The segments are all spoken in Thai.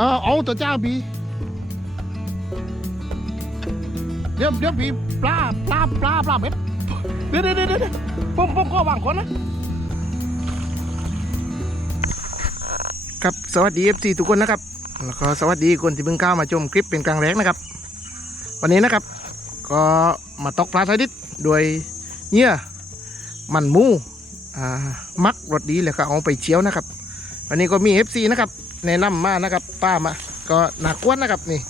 เออเอาตัวเจ้าบีเดี๋ยวเดี๋ยวบีปลาปลาปลาปลาเบ็ดเดี๋ยวเดี๋ยวเดี๋ยวผมผมก็วางก่อนนะครับสวัสดี FC ทุกคนนะครับ แล้วก็สวัสดีคนที่เพิ่งเข้ามาชมคลิปเป็นครั้งแรกนะครับ วันนี้นะครับ ก็มาตกปลาสลิดโดยเหยื่อมันมูอ่ามักรสดีเลยก็เอาไปเชียวนะครับ วันนี้ก็มี FC นะครับ แนะนำมานะครับ ป้ามา ก็หนักกวนนะครับนี่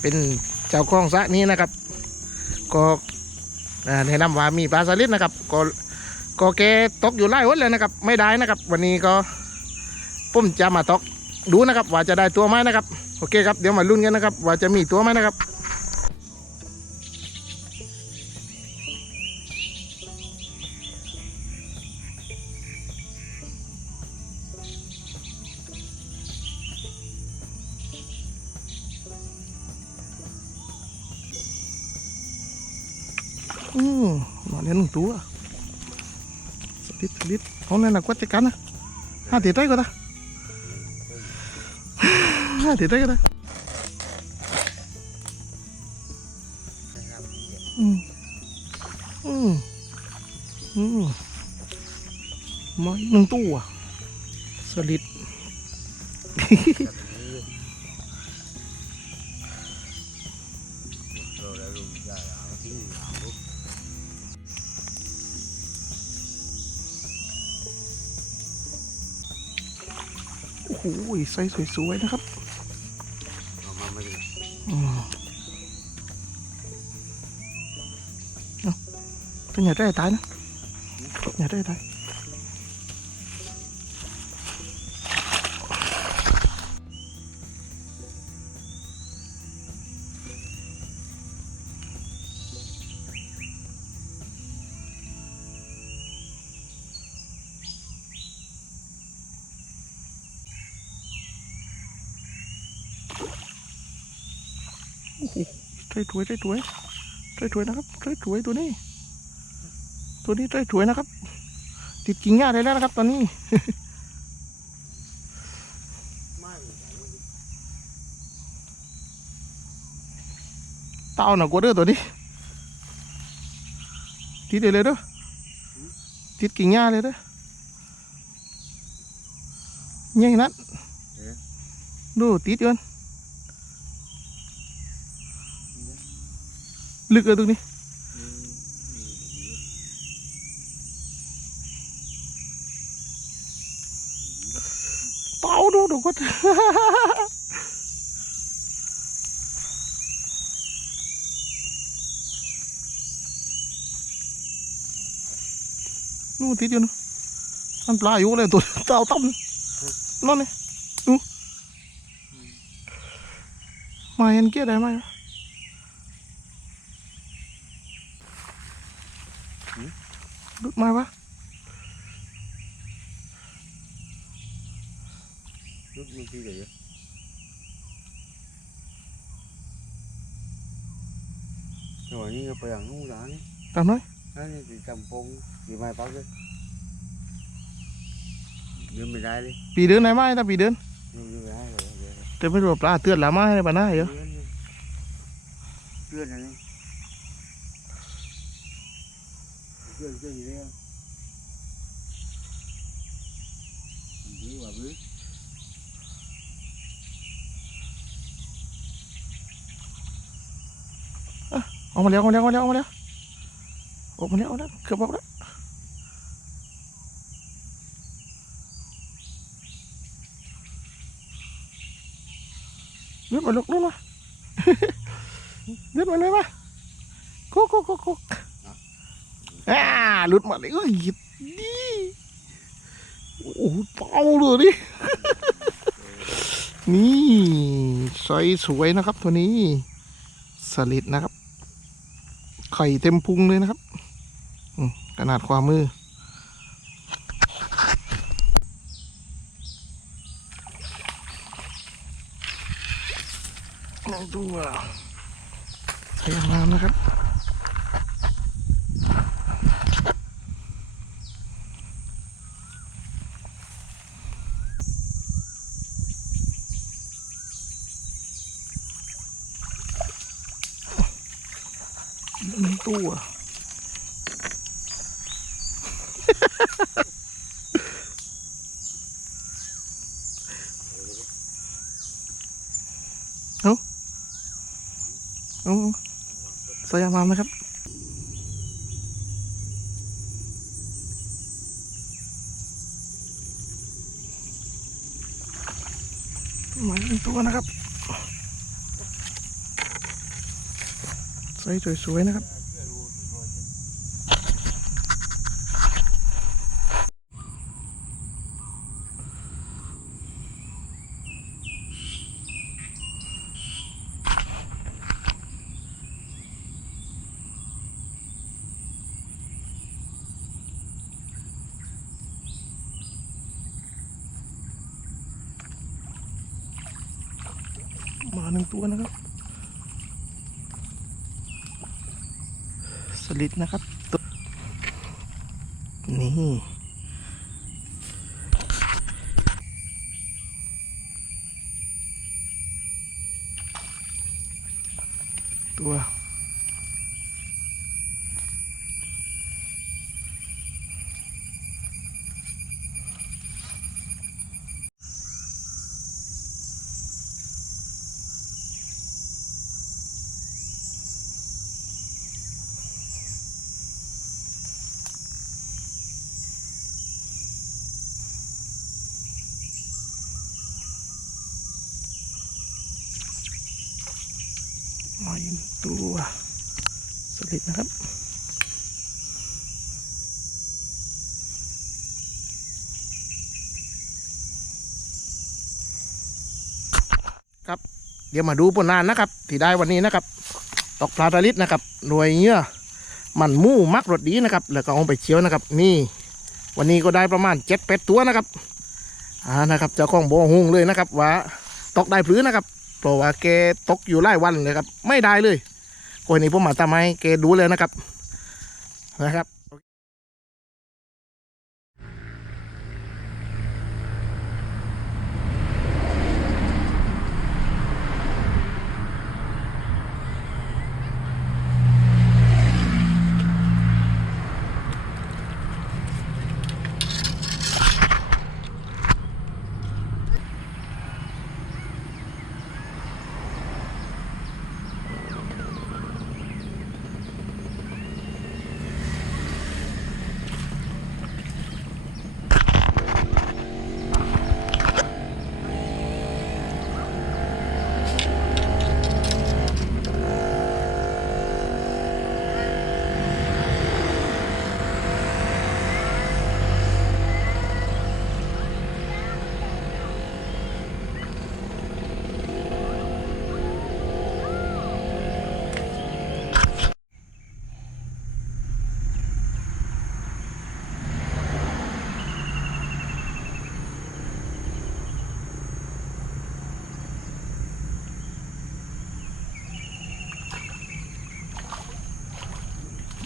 เป็นเจ้าของสะนี้นะครับ ก็แนะนำว่ามีปลาสลิดนะครับ ก็ก็แกตกอยู่ไล่วัดเลยนะครับ ไม่ได้นะครับ วันนี้ก็ปุ่มจะมาตกดูนะครับ ว่าจะได้ตัวไหมนะครับ โอเคครับ เดี๋ยวมาลุ้นกันนะครับ ว่าจะมีตัวไหมนะครับ อืมมาเลี้ยงหนึ่งตัวสลิดสลิดเอาเลยนะกวาดจัดการ อืมอืมอืมมาอีกหนึ่งตัวสลิดโอ้โหไซส์สวยๆนะครับอืมเอาถ้าอยากได้ตายนะอยากได้ตาย โอ้โหไส้ถวยไส้ถวยไส้ถวยนะครับไส้ถวยตัวนี้ ตัวนี้ไส้ถวยนะครับ ติดกิ่งหญ้าได้แล้วนะครับ ตอนนี้เต้าหนักกว่าเด้อตัวนี้ติดเลยเลยเด้อติดกิ่งหญ้าเลยเด้อใหญ่นัดดูติดเกิน ลึกเลยตรงนี้เต้าดูดูก็นู่นติดอยู่นู่นมันปลาอยู่เลยตัวเต่าต้มนั่นนี่นู่นมาเห็นเกี้ยได้ไหม วะลุดมาวะ lúc mình đi để rồi như bây giờ không đã nhé ตามน้อย đấy thì cầm phong thì mai báo chứ nhưng mình đây đi ปีเดินไหนไหมถ้าปีเดิน nhưng như ai rồi แต่ไม่รู้ว่าปลาเตือนหรือไม่ในบ้านไหนเหรอ chưa này đi chưa chưa gì đấy không biết và biết ออกมาแล้วออกมาแล้วออกมาแล้วออกมาแล้ว รถมาเลยอือดมาเลยมากุ๊กกุ๊กกุ๊กกุ๊กอ่าหลุดมาเลยเอ้ยดีโอ้โหเป่าเลยดิ นี่ใสสวยนะครับ ตัวนี้สลิดนะครับ ไข่เต็มพุงเลยนะครับขนาดความมือลองดูอะใช้น้ำนะครับ หนึ่งตัว เอาเอาส่ยามามนะครับหมายเป็นตัวนะครับ ใส่สวยๆนะครับ มาหนึ่งตัวนะครับ สลิดนะครับตัวนี่ ตัว มาอีกหนึ่งตัวสลิดนะครับครับ เดี๋ยวมาดูผลงานนะครับ ที่ได้วันนี้นะครับ ตกปลาตะลิดนะครับ หน่วยเนื้อมันมู่มักรสดีนะครับ แล้วก็เอาไปเชียวนะครับ นี่ วันนี้ก็ได้ประมาณเจ็ดเป็ดตัวนะครับอ่านะครับเจ้าของบ่อฮุงเลยนะครับว่าตกได้พื้นนะครับ เพราะว่าแกตกอยู่หลายวันเลยครับ ไม่ได้เลยกวนนี้ผมมาทำให้แกดูเลยนะครับนะครับ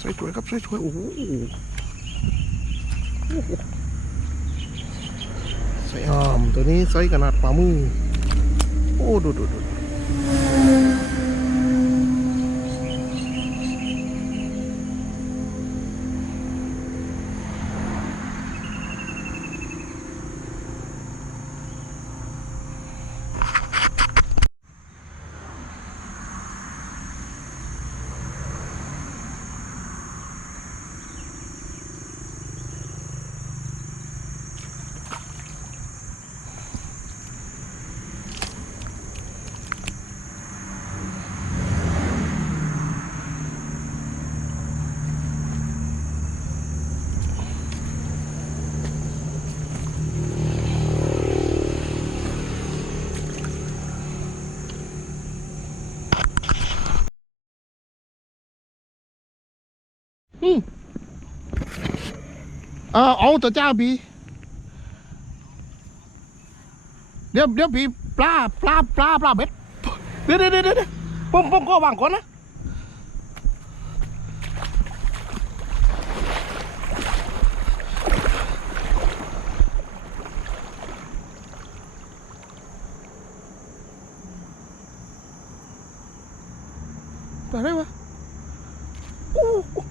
ส่ถ้วยครับใส่ถ้วยโอ้โหโอ้โหส่อ่ามตัวนี้ใส่ขนาดฝ่ามือโอ้ดูดูดู เออเอาตัวเจ้าบีเดี๋ยวเดี๋ยวบีปลาปลาปลาปลาเบ็ดเดี๋ยวเดี๋ยวเดี๋ยวเดี๋ยวผมผมก็วางก่อนนะปลาได้ปะโอ้ ป่า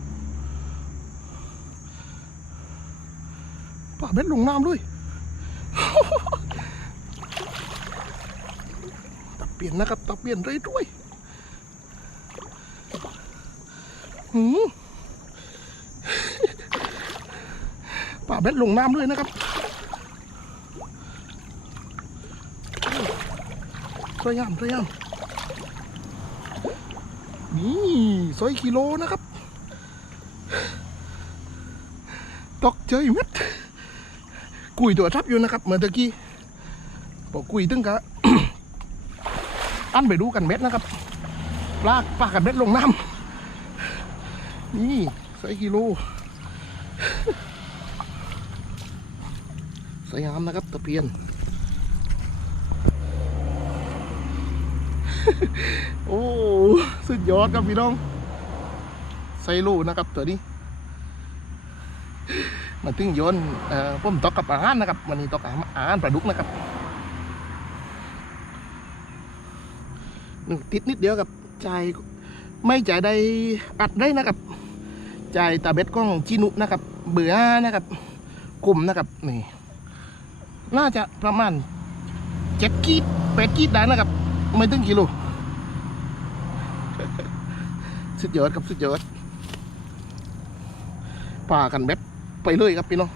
เบ็ดลงน้ำด้วยตะเปลี่ยนนะครับตะเปลี่ยนด้วยด้วยหืมป่าเบ็ดลงน้ำด้วยนะครับสวยงามสวยงามนี่สอยกิโลนะครับ ตกใจอเม็ด กุยตัวทับอยู่นะครับ เหมือนตะกี้พอกุยตึงกะอันไปดูกันเม็ดนะครับปลาปลากันเม็ดลงน้ำนี่สอยกิโลสวยงามนะครับตะเพียน โอ้สุดยอดครับพี่น้องไซโลนะครับตัวนี้ มาถึงโยนเอ่อผมตอกกับอาหารนะครับวันนี้ตอกกับอาหารปลาดุกนะครับติดนิดเดียวกับใจไม่ใจได้อัดได้นะครับ ใจตาเบ็ดกล้องจินุนะครับ เบื่อนะครับกลุ่มนะครับนี่น่าจะประมาณเจ็ดกีดแปดกีดได้นะครับ ไม่ถึงกิโลสุดยอดครับสุดยอดป่ากันแบบ ไปเลยครับพี่น้อง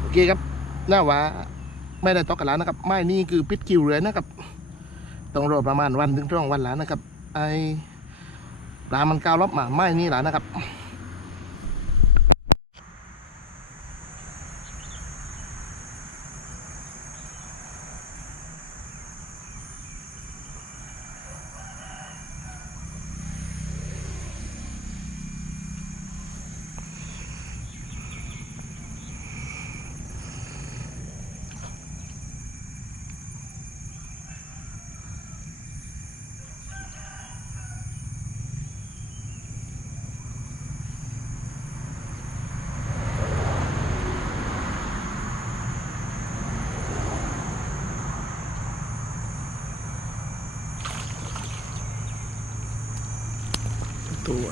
โอเคครับน่าว่าไม่ได้ตอกกันแล้วนะครับ ไม่นี่คือปิดกิวเลยนะครับต้องรอประมาณวันถึงสองวันแล้วนะครับ ไอปลามันก้าวรอบมาไม่นี่แหละนะครับ ตัว